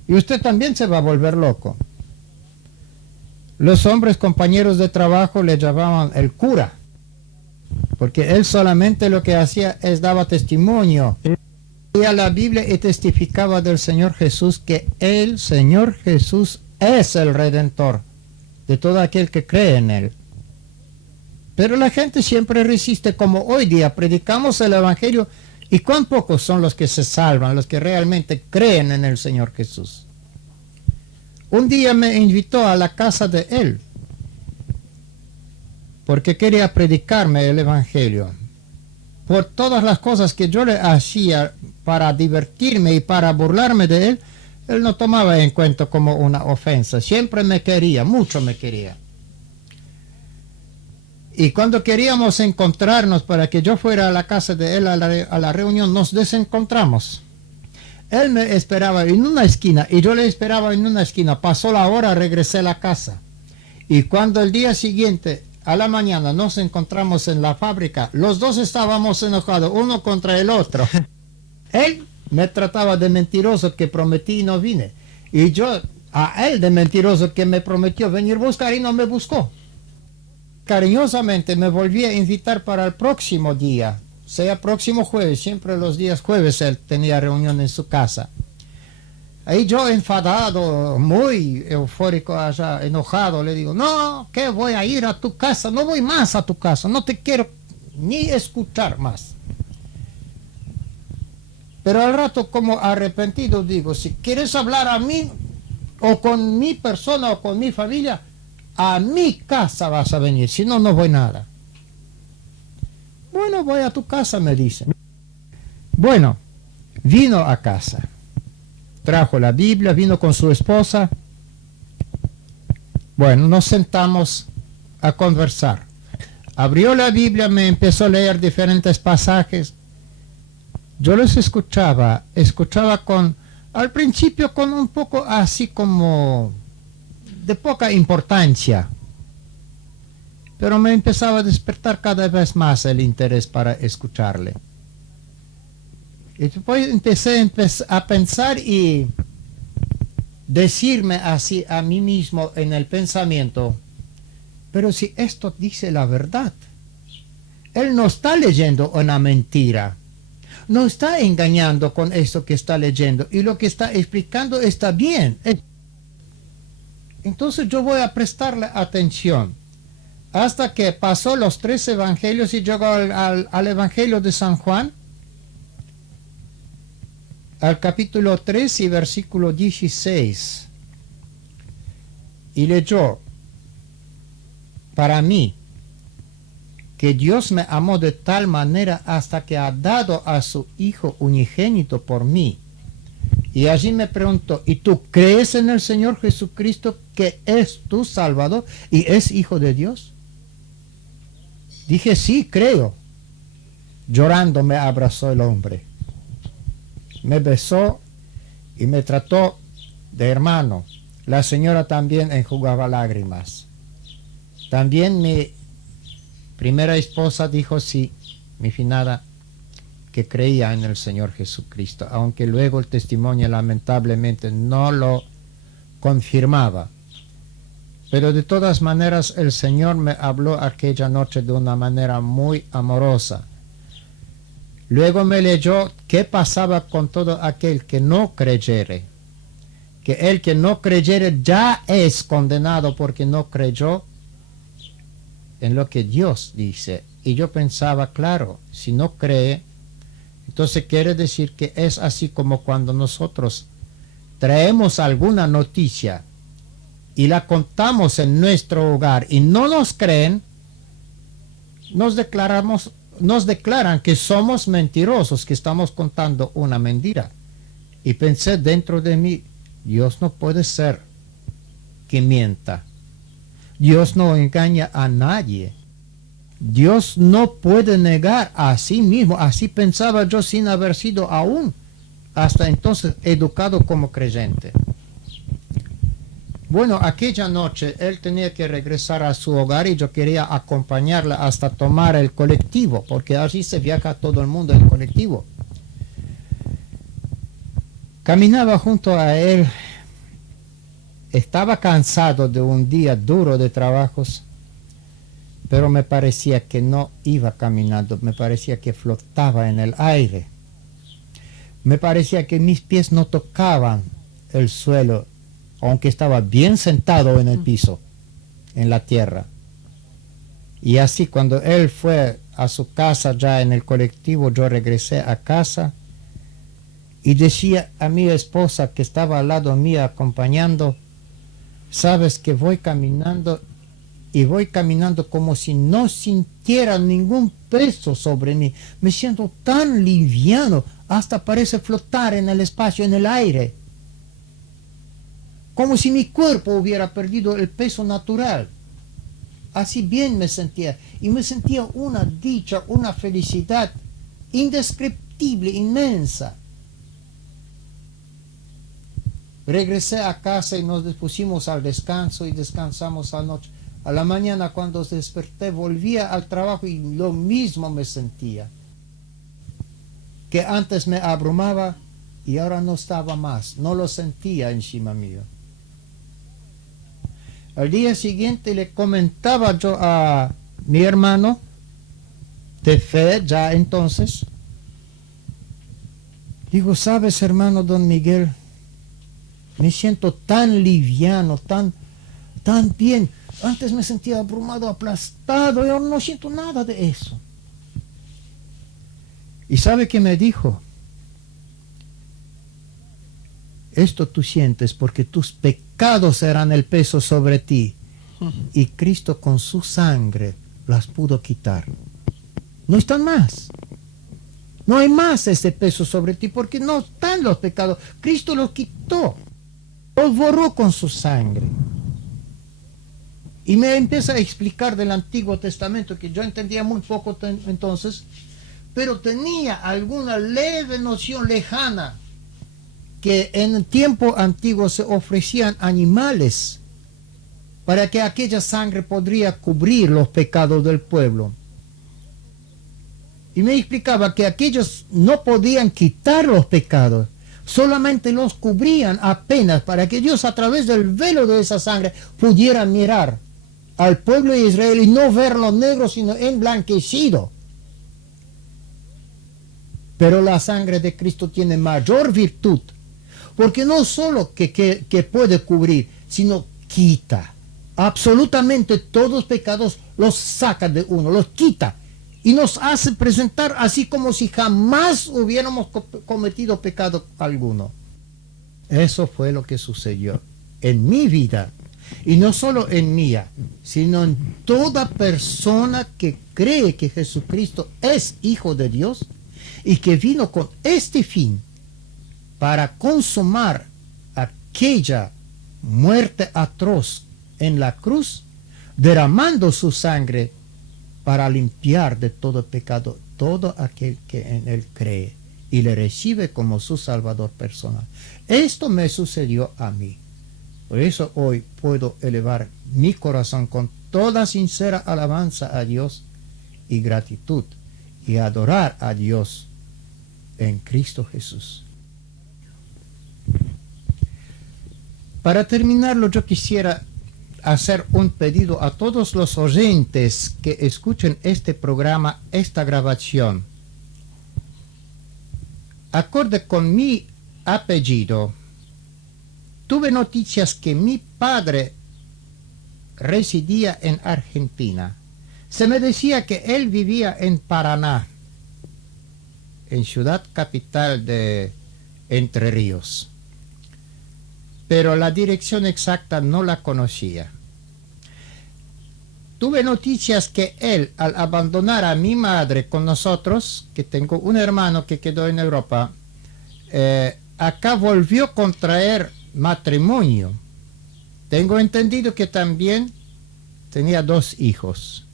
y usted también se va a volver loco. Los hombres compañeros de trabajo le llamaban el cura, porque él solamente lo que hacía es daba testimonio, leía la Biblia y testificaba del Señor Jesús, que el Señor Jesús es el Redentor de todo aquel que cree en él. Pero la gente siempre resiste, como hoy día predicamos el Evangelio, y cuán pocos son los que se salvan, los que realmente creen en el Señor Jesús. Un día me invitó a la casa de él, porque quería predicarme el Evangelio. Por todas las cosas que yo le hacía para divertirme y para burlarme de él, él no tomaba en cuenta como una ofensa. Siempre me quería, mucho me quería. Y cuando queríamos encontrarnos para que yo fuera a la casa de él a la reunión, nos desencontramos. Él me esperaba en una esquina y yo le esperaba en una esquina. Pasó la hora, regresé a la casa. Y cuando el día siguiente, a la mañana, nos encontramos en la fábrica, los dos estábamos enojados, uno contra el otro. Él me trataba de mentiroso que prometí y no vine. Y yo a él de mentiroso que me prometió venir a buscar y no me buscó. Cariñosamente me volví a invitar para el próximo día, sea próximo jueves, siempre los días jueves él tenía reunión en su casa. Ahí yo enfadado, muy eufórico allá, enojado, le digo, no, que voy a ir a tu casa, no voy más a tu casa, no te quiero ni escuchar más. Pero al rato como arrepentido digo, si quieres hablar a mí, o con mi persona, o con mi familia, a mi casa vas a venir, si no, no voy nada. Bueno, voy a tu casa, me dice. Bueno, vino a casa, trajo la Biblia, vino con su esposa. Bueno, nos sentamos a conversar. Abrió la Biblia, me empezó a leer diferentes pasajes. Yo los escuchaba con, al principio con un poco así como de poca importancia, pero me empezaba a despertar cada vez más el interés para escucharle. Y después empecé a pensar y decirme así a mí mismo en el pensamiento, pero si esto dice la verdad, él no está leyendo una mentira, no está engañando con esto que está leyendo, y lo que está explicando está bien. Entonces yo voy a prestarle atención hasta que pasó los 3 evangelios y llegó al evangelio de San Juan, al capítulo 3 y versículo 16, y leyó: para mí, que Dios me amó de tal manera hasta que ha dado a su Hijo unigénito por mí. Y allí me preguntó, ¿y tú crees en el Señor Jesucristo, que es tu Salvador y es Hijo de Dios? Dije, sí, creo. Llorando me abrazó el hombre, me besó y me trató de hermano. La señora también enjugaba lágrimas. También mi primera esposa dijo sí, mi finada, que creía en el Señor Jesucristo, aunque luego el testimonio lamentablemente no lo confirmaba. Pero de todas maneras el Señor me habló aquella noche de una manera muy amorosa. Luego me leyó qué pasaba con todo aquel que no creyere, que el que no creyere ya es condenado porque no creyó en lo que Dios dice. Y yo pensaba, claro, si no cree, entonces quiere decir que es así como cuando nosotros traemos alguna noticia y la contamos en nuestro hogar y no nos creen, nos declaran que somos mentirosos, que estamos contando una mentira. Y pensé dentro de mí, Dios no puede ser que mienta. Dios no engaña a nadie. Dios no puede negar a sí mismo. Así pensaba yo sin haber sido aún hasta entonces educado como creyente. Bueno, aquella noche él tenía que regresar a su hogar y yo quería acompañarla hasta tomar el colectivo, porque así se viaja todo el mundo en colectivo. Caminaba junto a él, estaba cansado de un día duro de trabajos, pero me parecía que no iba caminando, me parecía que flotaba en el aire. Me parecía que mis pies no tocaban el suelo, aunque estaba bien sentado en el piso, en la tierra. Y así cuando él fue a su casa ya en el colectivo, yo regresé a casa y decía a mi esposa que estaba al lado mío acompañando, sabes que voy caminando y voy caminando como si no sintiera ningún peso sobre mí. Me siento tan liviano, hasta parece flotar en el espacio, en el aire. Como si mi cuerpo hubiera perdido el peso natural. Así bien me sentía. Y me sentía una dicha, una felicidad indescriptible, inmensa. Regresé a casa y nos dispusimos al descanso y descansamos anoche. A la mañana cuando desperté volvía al trabajo y lo mismo me sentía. Que antes me abrumaba y ahora no estaba más. No lo sentía encima mío. Al día siguiente le comentaba yo a mi hermano de fe ya entonces. Digo, ¿sabes, hermano don Miguel? Me siento tan liviano, tan bien. Antes me sentía abrumado, aplastado, y ahora no siento nada de eso. ¿Y sabe qué me dijo? Esto tú sientes porque tus pecados serán el peso sobre ti. Y Cristo con su sangre las pudo quitar. No están más. No hay más ese peso sobre ti porque no están los pecados. Cristo los quitó. Los borró con su sangre. Y me empieza a explicar del Antiguo Testamento, que yo entendía muy poco entonces, pero tenía alguna leve noción lejana que en el tiempo antiguo se ofrecían animales para que aquella sangre podría cubrir los pecados del pueblo. Y me explicaba que aquellos no podían quitar los pecados, solamente los cubrían apenas para que Dios a través del velo de esa sangre pudiera mirar al pueblo de Israel y no verlo negro sino emblanquecido. Pero la sangre de Cristo tiene mayor virtud, porque no solo que puede cubrir, sino quita. Absolutamente todos los pecados los saca de uno, los quita. Y nos hace presentar así como si jamás hubiéramos cometido pecado alguno. Eso fue lo que sucedió en mi vida. Y no solo en mía, sino en toda persona que cree que Jesucristo es Hijo de Dios y que vino con este fin para consumar aquella muerte atroz en la cruz, derramando su sangre para limpiar de todo pecado todo aquel que en él cree y le recibe como su Salvador personal. Esto me sucedió a mí. Por eso hoy puedo elevar mi corazón con toda sincera alabanza a Dios y gratitud y adorar a Dios en Cristo Jesús. Para terminarlo, yo quisiera hacer un pedido a todos los oyentes que escuchen este programa, esta grabación. Acorde con mi apellido, tuve noticias que mi padre residía en Argentina. Se me decía que él vivía en Paraná, en ciudad capital de Entre Ríos. Pero la dirección exacta no la conocía. Tuve noticias que él, al abandonar a mi madre con nosotros, que tengo un hermano que quedó en Europa, acá volvió a contraer matrimonio. Tengo entendido que también tenía 2 hijos.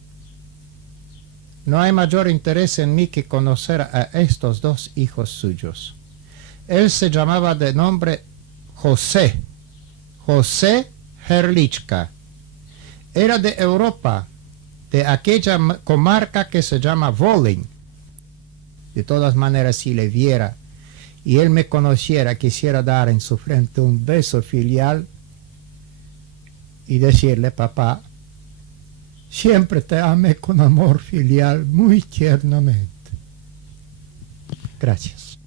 No hay mayor interés en mí que conocer a estos 2 hijos suyos. Él se llamaba de nombre José Herlichka. Era de Europa, de aquella comarca que se llama Volyn. De todas maneras, si le viera y él me conociera, quisiera dar en su frente un beso filial y decirle: papá, siempre te amé con amor filial muy tiernamente. Gracias.